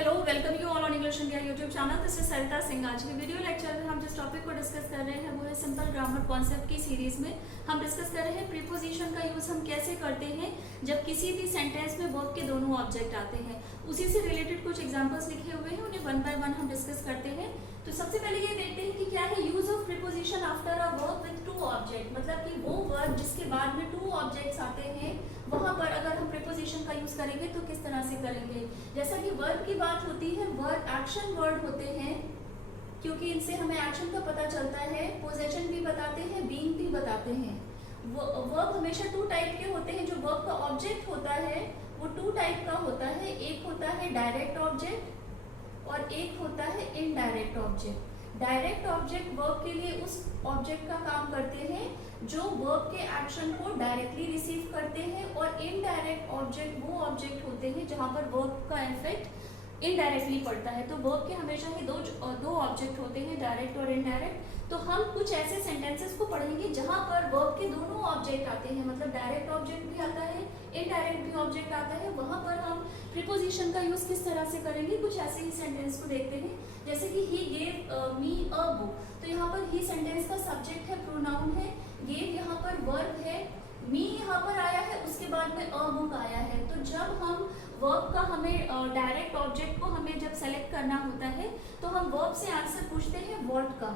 Hello, welcome you all on English India YouTube channel. This is Sarita Singh. आज के video lecture में हम जिस टॉपिक को डिस्कस कर रहे हैं वो है सिंपल ग्रामर कॉन्सेप्ट की सीरीज में हम डिस्कस कर रहे हैं प्रीपोजिशन का यूज हम कैसे करते हैं जब किसी भी सेंटेंस में वर्ब के दोनों ऑब्जेक्ट आते हैं। उसी से रिलेटेड कुछ एग्जांपल्स लिखे हुए हैं, उन्हें वन बाय वन हम डिस्कस करते हैं। तो सबसे पहले ये देखते हैं कि क्या है use of preposition after a verb with two object. मतलब कि वो वर्ब जिसके बाद में टू ऑब्जेक्ट्स आते हैं वहां पर अगर हम प्रीपोजिशन का यूज करेंगे तो किस तरह से करेंगे। जैसा कि वर्ब की बात होती है, वर्ब एक्शन वर्ड होते हैं क्योंकि इनसे हमें एक्शन का पता चलता है, पोजेशन भी बताते हैं, बीइंग भी बताते हैं। वर्ब हमेशा टू टाइप के होते हैं। जो वर्ब का ऑब्जेक्ट होता है वो टू टाइप का होता है। एक होता है डायरेक्ट ऑब्जेक्ट और एक होता है indirect object. Direct object verb के लिए उस ऑब्जेक्ट का काम करते हैं जो वर्ब के एक्शन को डायरेक्टली रिसीव करते हैं, और इनडायरेक्ट ऑब्जेक्ट वो ऑब्जेक्ट होते हैं जहां पर वर्ब का इफेक्ट इनडायरेक्टली पड़ता है। तो वर्ब के हमेशा ही दो ऑब्जेक्ट होते हैं, डायरेक्ट और इनडायरेक्ट। तो हम कुछ ऐसे सेंटेंसेस को पढ़ेंगे जहां पर वर्ब के दोनों ऑब्जेक्ट आते हैं, मतलब डायरेक्ट ऑब्जेक्ट भी आता है, इनडायरेक्ट भी ऑब्जेक्ट आता है। वहां पर हम प्रीपोजिशन का यूज किस तरह से करेंगे, कुछ ऐसे ही सेंटेंस को देखते हैं। जैसे कि he gave me a book, तो यहाँ पर ही सेंटेंस का सब्जेक्ट है, प्रोनाउन है, गेव यहाँ पर वर्ब है, मी यहाँ पर आया है, उसके बाद में अ बुक आया है। तो जब हम वर्ब का हमें डायरेक्ट ऑब्जेक्ट को हमें जब सेलेक्ट करना होता है तो हम वर्ब से आंसर पूछते हैं व्हाट का।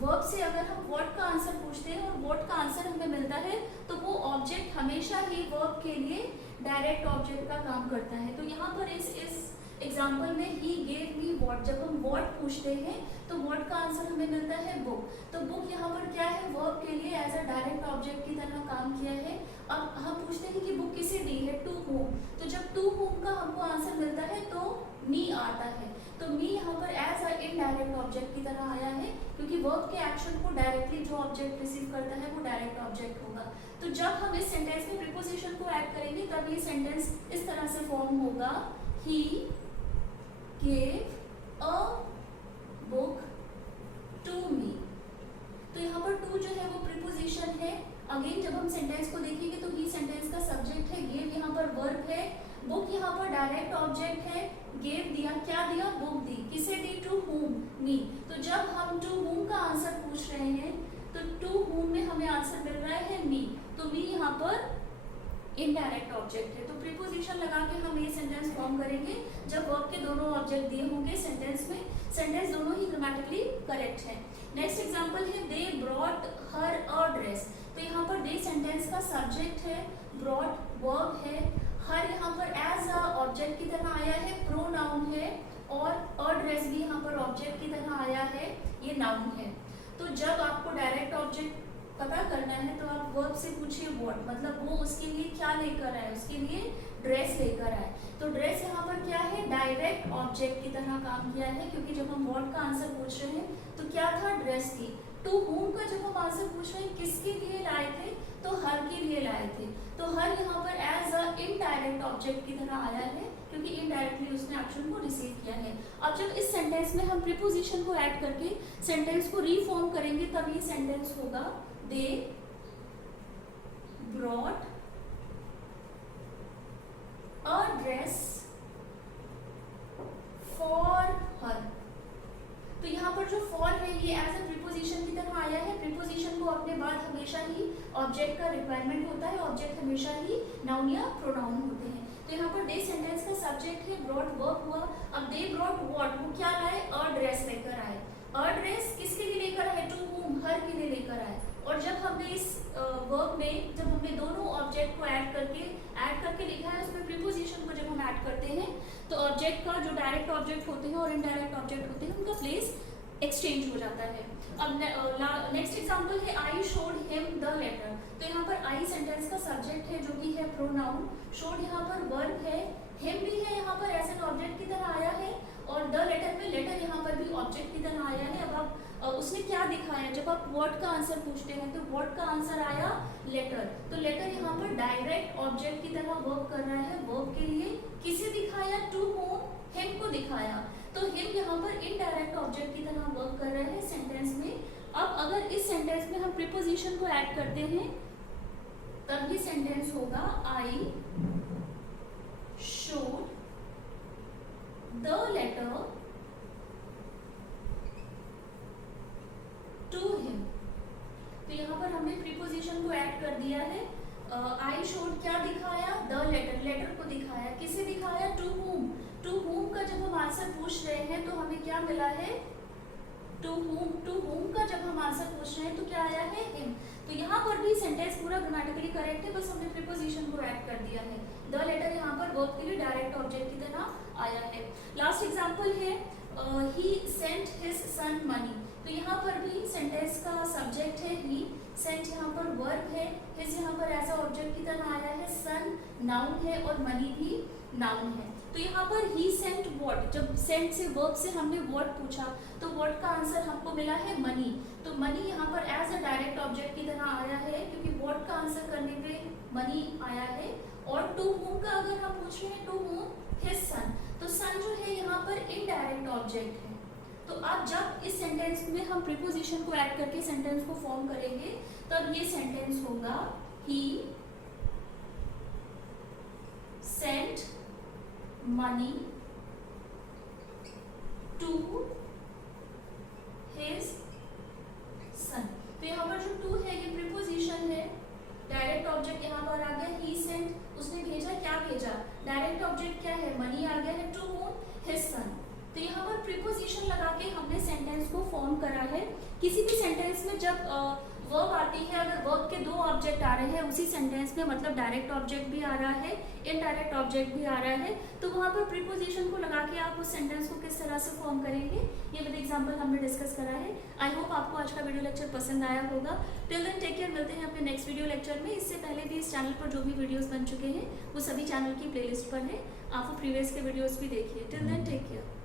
वर्ब से अगर हम व्हाट का आंसर पूछते हैं और व्हाट का आंसर हमें मिलता है तो वो ऑब्जेक्ट हमेशा ही वर्ब के लिए डायरेक्ट ऑब्जेक्ट का काम करता है। तो यहाँ पर इस एग्जाम्पल में ही गेव मी व्हाट, जब हम व्हाट पूछते हैं तो व्हाट का आंसर हमें मिलता है बुक। तो बुक यहाँ पर क्या है, वर्ब के लिए एज अ डायरेक्ट ऑब्जेक्ट की तरह काम किया है। अब हम पूछते हैं कि बुक किसे दी है, टू होम। तो जब टू होम का हमको आंसर मिलता है तो मी आता है। तो मी यहाँ पर एज अ इनडायरेक्ट ऑब्जेक्ट की तरह आया है क्योंकि वर्ब के एक्शन को डायरेक्टली जो ऑब्जेक्ट रिसीव करता है वो डायरेक्ट ऑब्जेक्ट होगा। तो जब हम इस सेंटेंस में प्रीपोजिशन को ऐड करेंगे तब ये सेंटेंस इस तरह से फॉर्म होगा, ही gave a book to me। तो यहाँ पर टू जो है वो प्रीपोजिशन है। अगेन जब हम सेंटेंस को देखेंगे तो ही सेंटेंस का सब्जेक्ट है, गेव यहाँ पर वर्ब है, बुक यहाँ पर डायरेक्ट ऑब्जेक्ट है, गेव दिया, क्या दिया, बुक दी, किसे दी, टू whom, मी। तो जब हम टू whom का आंसर पूछ रहे हैं तो टू whom में हमें आंसर मिल रहा है मी। तो मी यहाँ पर इनडायरेक्ट ऑब्जेक्ट है। तो प्रीपोजिशन लगा के हम ये सेंटेंस फॉर्म करेंगे जब वर्ब के दोनों ऑब्जेक्ट दिए होंगे सेंटेंस में। सेंटेंस दोनों ही ग्रामेटिकली करेक्ट है। नेक्स्ट एग्जांपल है they brought her a dress. तो यहाँ पर दे सेंटेंस का सब्जेक्ट है, ब्रॉट वर्ब है, हर यहाँ पर एज अ ऑब्जेक्ट की तरह आया है, प्रोनाउन है, और अ ड्रेस भी यहाँ पर ऑब्जेक्ट की तरह आया है, ये नाउन है। तो जब आपको डायरेक्ट ऑब्जेक्ट पता करना है तो आप वर्ब से पूछिए व्हाट, मतलब वो उसके लिए क्या लेकर आए, उसके लिए ड्रेस लेकर आए। तो ड्रेस यहाँ पर क्या है, डायरेक्ट ऑब्जेक्ट की तरह काम किया है क्योंकि जब हम व्हाट का आंसर पूछ रहे हैं तो क्या था, ड्रेस थी। टू whom का जब हम आंसर पूछ रहे हैं किसके लिए लाए थे, तो हर के लिए लाए थे। तो हर यहाँ पर एज अ इनडायरेक्ट ऑब्जेक्ट की तरह आया है क्योंकि इनडायरेक्टली उसने एक्शन को रिसीव किया है। अब जब इस सेंटेंस में हम प्रीपोजिशन को ऐड करके सेंटेंस को रीफॉर्म करेंगे तब ये सेंटेंस होगा they brought a dress for her. तो यहाँ पर जो फॉर है ये एज अ प्रीपोजिशन की तरह आया है। प्रीपोजिशन को अपने बाद हमेशा ही ऑब्जेक्ट का रिक्वायरमेंट होता है, ऑब्जेक्ट हमेशा ही नाउन या प्रोनाउन होते हैं। तो यहाँ पर दे सेंटेंस का सब्जेक्ट है, ब्रॉट वर्ब हुआ। अब दे ब्रॉट व्हाट, वो क्या लाए, अ ड्रेस लेकर आए। अ ड्रेस किसके लिए लेकर आए, टू whom, हर के लिए लेकर आए। और जब हमने इस वर्ब में जब हमने दोनों ऑब्जेक्ट को ऐड करके लिखा है, उसमें प्रीपोजिशन को जब हम ऐड करते हैं तो ऑब्जेक्ट का जो डायरेक्ट ऑब्जेक्ट होते हैं और इनडायरेक्ट ऑब्जेक्ट होते हैं उनका प्लेस एक्सचेंज हो जाता है। अब नेक्स्ट एग्जांपल है I showed him the letter. तो यहाँ पर आई सेंटेंस का सब्जेक्ट है जो कि है प्रोनाउन, शोड यहाँ पर वर्ब है, हिम भी है यहाँ पर एज एन ऑब्जेक्ट की तरह आया है, और द लेटर में लेटर यहाँ पर भी ऑब्जेक्ट की तरह आया है। अब आप उसने क्या दिखाया, जब आप व्हाट का आंसर पूछते हैं तो व्हाट का आंसर आया लेटर। तो लेटर यहाँ पर डायरेक्ट ऑब्जेक्ट की तरह वर्क कर रहा है, वर्ब के लिए किसे दिखाया, टू whom, हिम को दिखाया। तो हिम यहाँ पर इनडायरेक्ट ऑब्जेक्ट की तरह वर्क कर रहा है सेंटेंस में। अब अगर इस सेंटेंस में हम प्रीपोजिशन को ऐड करते हैं तब ये सेंटेंस होगा आई शोड द लेटर को दिखाया, किसे दिखाया, टू whom। टू whom का जब हम आंसर पूछ रहे हैं तो हमें क्या मिला है, टू whom का जब हम आंसर पूछ रहे हैं तो क्या आया है, him। तो यहाँ पर भी सेंटेंस पूरा ग्रामेटिकली करेक्ट है, बस हमने प्रीपोजिशन को ऐड कर दिया है। द लेटर यहाँ पर वर्ब के लिए डायरेक्ट ऑब्जेक्ट की तरह आया है। लास्ट एग्जांपल है ही सेंट हिज सन मनी। तो यहाँ पर भी सेंटेंस का सब्जेक्ट है ही, सेंट यहाँ पर वर्ब है, हिज यहाँ पर एज अ ऑब्जेक्ट की तरह आया है, सन नाउन है और मनी भी नाउन है। तो यहाँ पर ही सेंट व्हाट, जब सेंट से वर्ब से हमने व्हाट पूछा तो व्हाट का आंसर हमको मिला है मनी। तो मनी यहाँ पर एज अ डायरेक्ट ऑब्जेक्ट की तरह आया है क्योंकि व्हाट का आंसर करने पे मनी आया है। और टू whom का अगर हम पूछ रहे हैं, टू whom हिज सन, तो सन जो है यहाँ पर इनडायरेक्ट ऑब्जेक्ट है। तो अब जब इस सेंटेंस में हम प्रीपोजिशन को ऐड करके सेंटेंस को फॉर्म करेंगे तब ये सेंटेंस होगा he sent money to his son. तो यहाँ पर जो टू है ये प्रीपोजिशन है, डायरेक्ट ऑब्जेक्ट यहाँ पर आ गया ही सेंट, उसने भेजा, क्या भेजा, डायरेक्ट ऑब्जेक्ट क्या है, मनी आ गया है, टू whom हिज सन। तो यहाँ पर प्रीपोजिशन लगा के हमने सेंटेंस को फॉर्म करा है। किसी भी सेंटेंस में जब वर्ब आती है, अगर वर्ब के दो ऑब्जेक्ट आ रहे हैं उसी सेंटेंस में, मतलब डायरेक्ट ऑब्जेक्ट भी आ रहा है, इनडायरेक्ट ऑब्जेक्ट भी आ रहा है, तो वहाँ पर प्रीपोजिशन को लगा के आप उस सेंटेंस को किस तरह से फॉर्म करेंगे, ये विद एग्जांपल हमने डिस्कस करा है। आई होप आपको आज का वीडियो लेक्चर पसंद आया होगा। टिल देन टेक केयर, मिलते हैं अपने नेक्स्ट वीडियो लेक्चर में। इससे पहले भी इस चैनल पर जो भी वीडियोज़ बन चुके हैं वो सभी चैनल की प्ले लिस्ट पर है, आप वो प्रीवियस के वीडियोज़ भी देखिए। Till then take care.